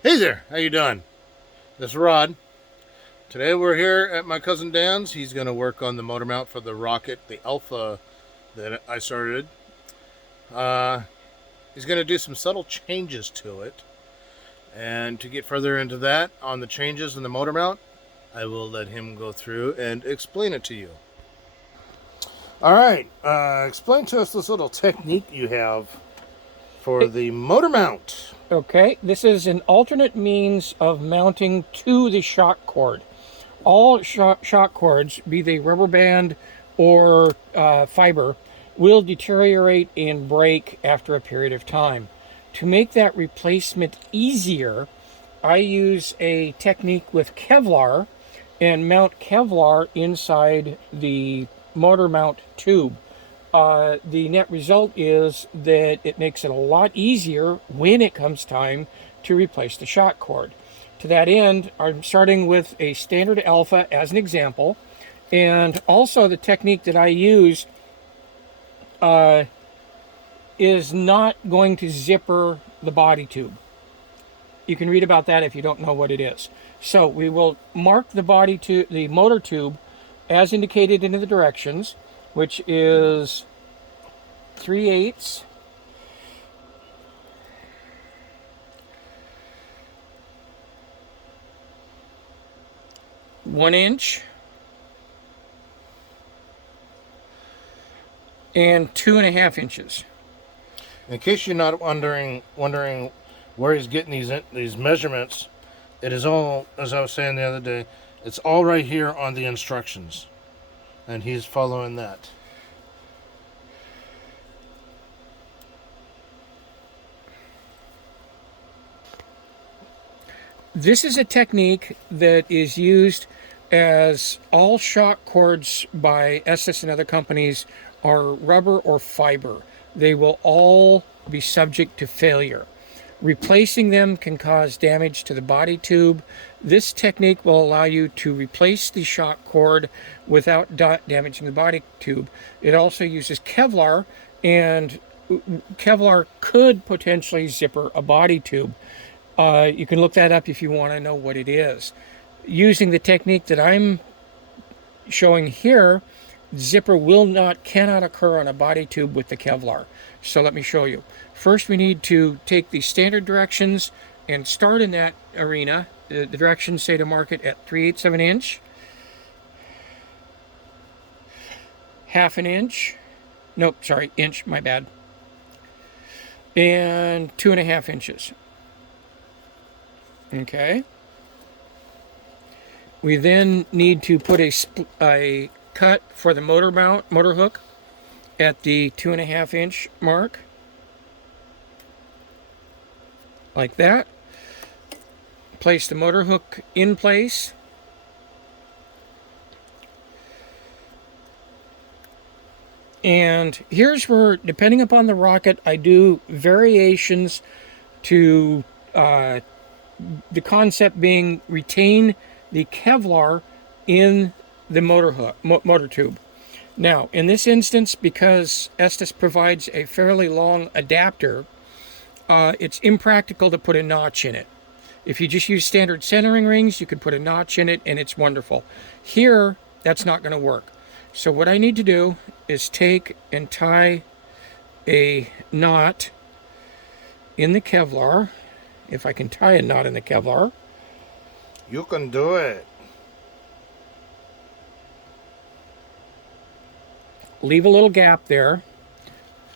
Hey there, how you doing? This is Rod. Today we're here at my cousin Dan's. He's going to work on the motor mount for the rocket, the Alpha that I started. Uh, he's going to do some subtle changes to it. And to get further into that, on the changes in the motor mount, I will let him go through and explain it to you. All right, explain to us this little technique you have for It- the motor mount. Okay, this is an alternate means of mounting to the shock cord. All shock cords, be they rubber band or fiber, will deteriorate and break after a period of time. To make that replacement easier, I use a technique with Kevlar and mount Kevlar inside the motor mount tube. The net result is that it makes it a lot easier when it comes time to replace the shock cord. To that end, I'm starting with a standard alpha as an example, and also the technique that I use is not going to zipper the body tube. You can read about that if you don't know what it is. So we will mark the body to the motor tube as indicated in the directions, which is 3/8 1 inch and 2.5 inches. In case you're not wondering where he's getting these measurements, it is all, as I was saying the other day, it's all right here on the instructions, and he's following that. This is a technique that is used as all shock cords by Estes and other companies are rubber or fiber. They will all be subject to failure. Replacing them can cause damage to the body tube. This technique will allow you to replace the shock cord without damaging the body tube. It also uses Kevlar, and Kevlar could potentially zipper a body tube. You can look that up if you want to know what it is. Using the technique that I'm showing here, zipper cannot occur on a body tube with the Kevlar. So let me show you. First, we need to take the standard directions and start in that arena. The directions say to mark it at 3/8 of an inch, 1/2 inch, nope, sorry, inch, my bad, and 2.5 inches. Okay. We then need to put a cut for the motor hook at the 2.5 inch mark, like that. Place the motor hook in place. And here's where, depending upon the rocket, I do variations to the concept being retain the Kevlar in the motor tube. Now, in this instance, because Estes provides a fairly long adapter, it's impractical to put a notch in it. If you just use standard centering rings, you could put a notch in it and it's wonderful. Here, that's not going to work. So what I need to do is take and tie a knot in the Kevlar. If I can tie a knot in the Kevlar. You can do it. Leave a little gap there.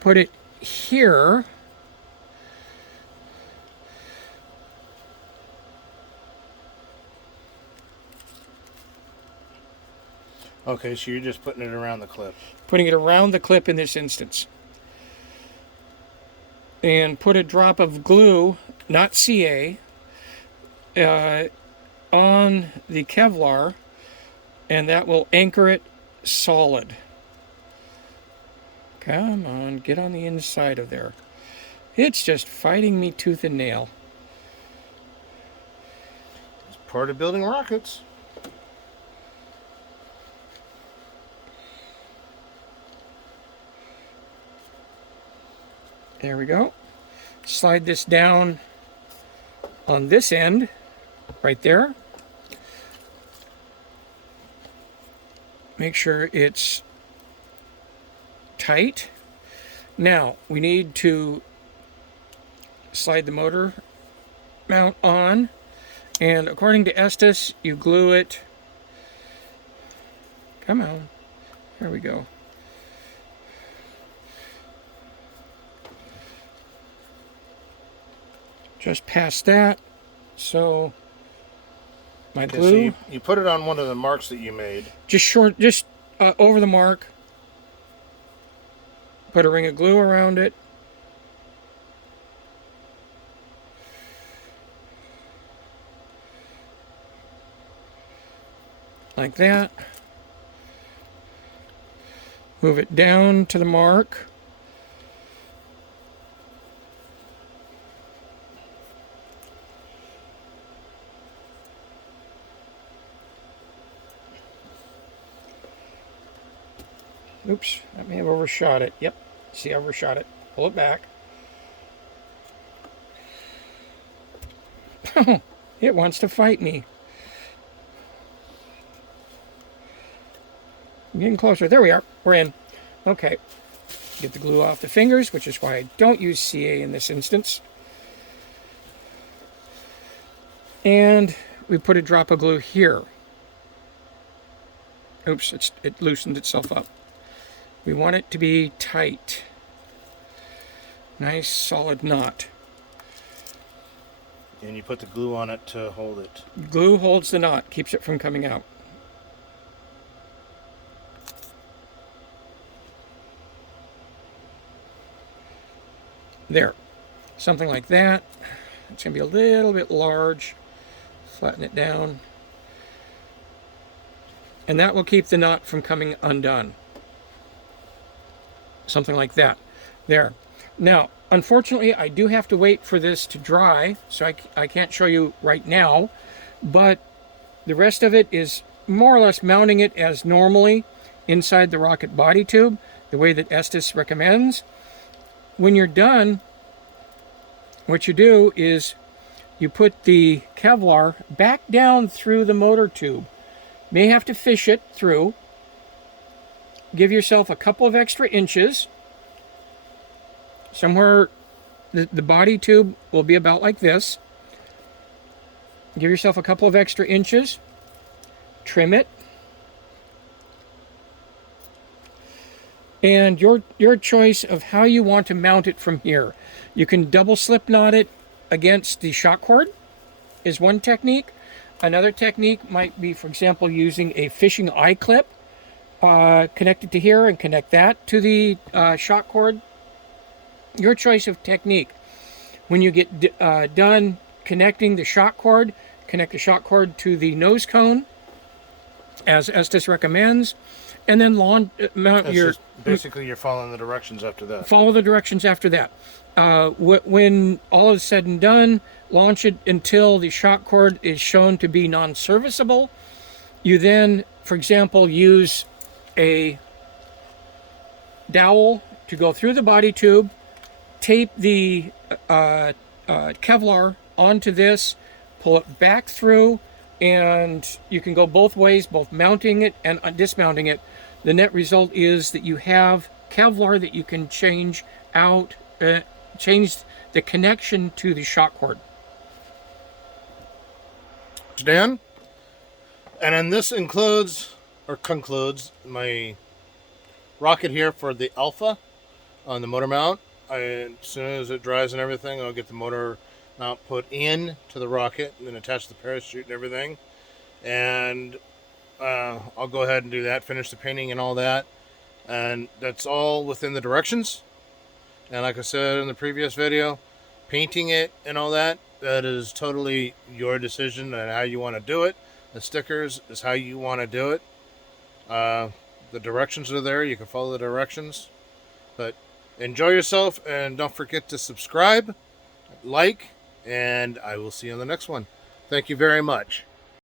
Put it here. Okay, so you're just putting it around the clip. Putting it around the clip in this instance. And put a drop of glue, not CA, on the Kevlar, and that will anchor it solid. Come on, get on the inside of there. It's just fighting me tooth and nail. It's part of building rockets. There we go. Slide this down on this end, right there. Make sure it's tight. Now, we need to slide the motor mount on, and according to Estes, you glue it. Come on. There we go. Just past that. So my Okay, glue. so you put it on one of the marks that you made. Just over the mark. Put a ring of glue around it. Like that. Move it down to the mark. Oops, I may have overshot it. Yep, see, I overshot it. Pull it back. It wants to fight me. I'm getting closer. There we are. We're in. Okay. Get the glue off the fingers, which is why I don't use CA in this instance. And we put a drop of glue here. Oops, it loosened itself up. We want it to be tight. Nice solid knot. And you put the glue on it to hold it. Glue holds the knot, keeps it from coming out. There. Something like that. It's going to be a little bit large. Flatten it down. And that will keep the knot from coming undone. Something like that. There. Now, unfortunately, I do have to wait for this to dry, so I can't show you right now, but the rest of it is more or less mounting it as normally inside the rocket body tube, the way that Estes recommends. When you're done, what you do is you put the Kevlar back down through the motor tube. May have to fish it through. Give yourself a couple of extra inches. Somewhere the body tube will be about like this. Give yourself a couple of extra inches. Trim it. And your choice of how you want to mount it from here. You can double slip knot it against the shock cord is one technique. Another technique might be, for example, using a fishing eye clip. Connect it to here and connect that to the shock cord. Your choice of technique. When you get done connecting the shock cord, connect the shock cord to the nose cone, as Estes recommends, and then mount your... Basically, you're following the directions after that. Follow the directions after that. When all is said and done, launch it until the shock cord is shown to be non-serviceable. You then, for example, use a dowel to go through the body tube, tape the Kevlar onto this, pull it back through, and you can go both ways, both mounting it and dismounting it. The net result is that you have Kevlar that you can change out, change the connection to the shock cord. Dan? And then this concludes my rocket here for the Alpha on the motor mount. As soon as it dries and everything, I'll get the motor mount put in to the rocket and then attach the parachute and everything. And I'll go ahead and do that, finish the painting and all that. And that's all within the directions. And like I said in the previous video, painting it and all that, that is totally your decision on how you want to do it. The stickers is how you want to do it. The directions are there. You can follow the directions. But enjoy yourself, and don't forget to subscribe, like, and I will see you on the next one. Thank you very much.